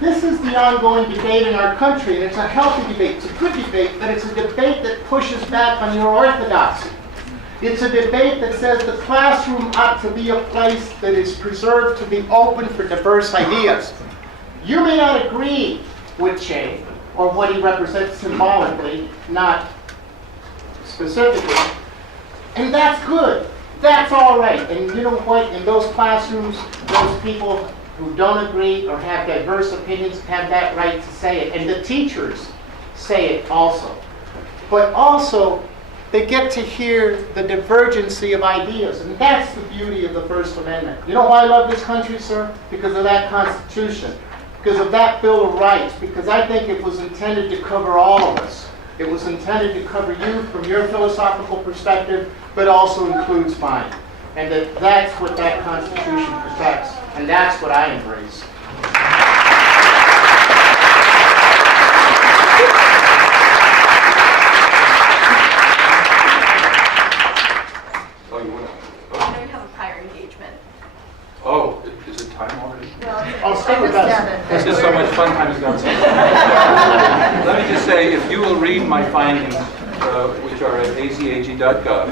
This is the ongoing debate in our country, and it's a healthy debate. It's a good debate, but it's a debate that pushes back on your orthodoxy. It's a debate that says the classroom ought to be a place that is preserved to be open for diverse ideas. You may not agree with Che or what he represents symbolically, not specifically, and that's good. That's all right. And you know what? In those classrooms, those people who don't agree or have diverse opinions have that right to say it. And the teachers say it also. But also, they get to hear the divergency of ideas. And that's the beauty of the First Amendment. You know why I love this country, sir? Because of that Constitution. Because of that Bill of Rights. Because I think it was intended to cover all of us. It was intended to cover you from your philosophical perspective, but also includes mine. And that's what that Constitution protects. And that's what I embrace. Oh, you want to? I know you have a prior engagement. Oh, is it time already? I'll stay with us. This is so much fun. Time has gone so fast. Let me just say, if you will read my findings, which are at azag.gov,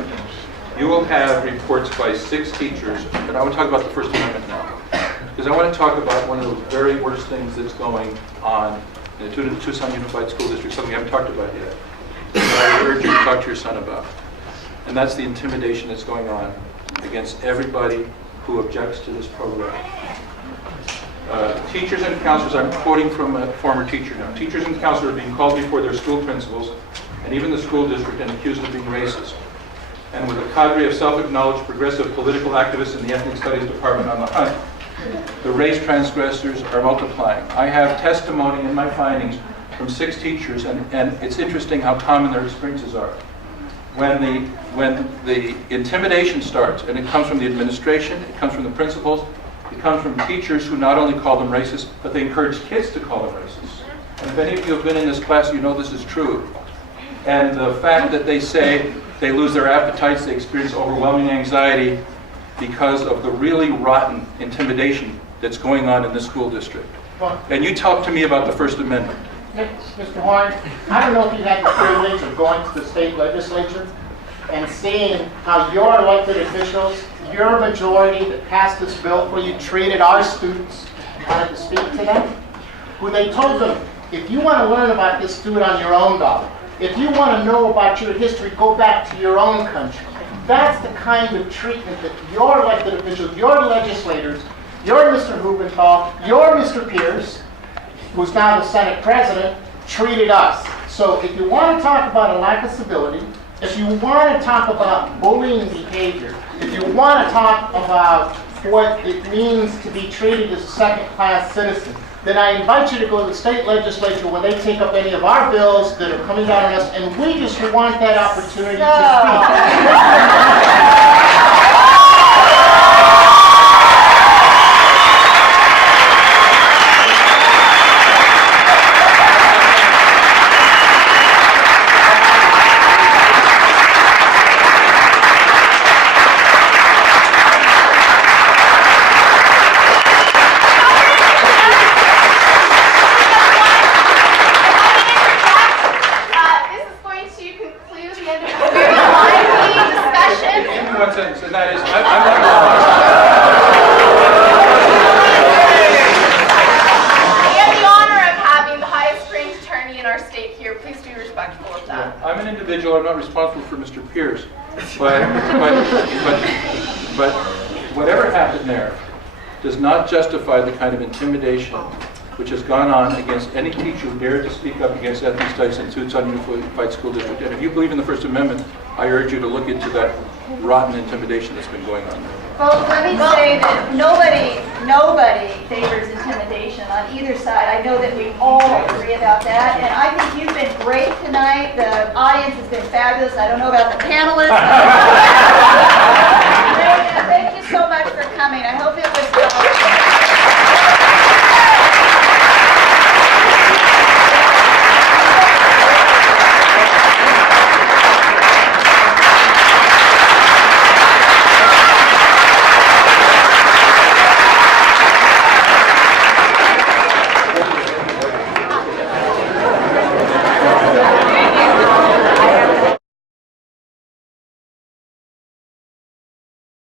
you will have reports by 6 teachers, and I want to talk about the First Amendment now, because I want to talk about one of the very worst things that's going on in the Tucson Unified School District, something we haven't talked about yet, that I would urge you to talk to your son about. And that's the intimidation that's going on against everybody who objects to this program. Teachers and counselors, I'm quoting from a former teacher now, teachers and counselors are being called before their school principals and even the school district and accused of being racist. And with a cadre of self-acknowledged progressive political activists in the Ethnic Studies Department on the hunt, the race transgressors are multiplying. I have testimony in my findings from 6 teachers, and it's interesting how common their experiences are. When the intimidation starts, and it comes from the administration, it comes from the principals, it comes from teachers who not only call them racist, but they encourage kids to call them racist. And if any of you have been in this class, you know this is true. And the fact that they say they lose their appetites, they experience overwhelming anxiety because of the really rotten intimidation that's going on in the school district. And you talk to me about the First Amendment. Mr. Horne, I don't know if you had the privilege of going to the state legislature and seeing how your elected officials, your majority that passed this bill for you, treated our students, wanted to speak to them, who they told them, if you want to learn about this, do it on your own dollar. If you want to know about your history, go back to your own country. That's the kind of treatment that your elected officials, your legislators, your Mr. Hubenthal, your Mr. Pierce, who's now the Senate President, treated us. So if you want to talk about a lack of civility, if you want to talk about bullying behavior, if you want to talk about what it means to be treated as a second-class citizen, then I invite you to go to the state legislature when they take up any of our bills that are coming down on us, and we just want that opportunity to speak. One sentence, and that is, we have the honor of having the highest ranked attorney in our state here. Please be respectful of that. I'm an individual, I'm not responsible for Mr. Pierce, but whatever happened there does not justify the kind of intimidation which has gone on against any teacher who dared to speak up against ethnic studies in Tucson Unified School District. And if you believe in the First Amendment, I urge you to look into that rotten intimidation that's been going on there. Well, let me say that nobody favors intimidation on either side. I know that we all agree about that, and I think you've been great tonight. The audience has been fabulous. I don't know about the panelists. Thank you so much for coming. I hope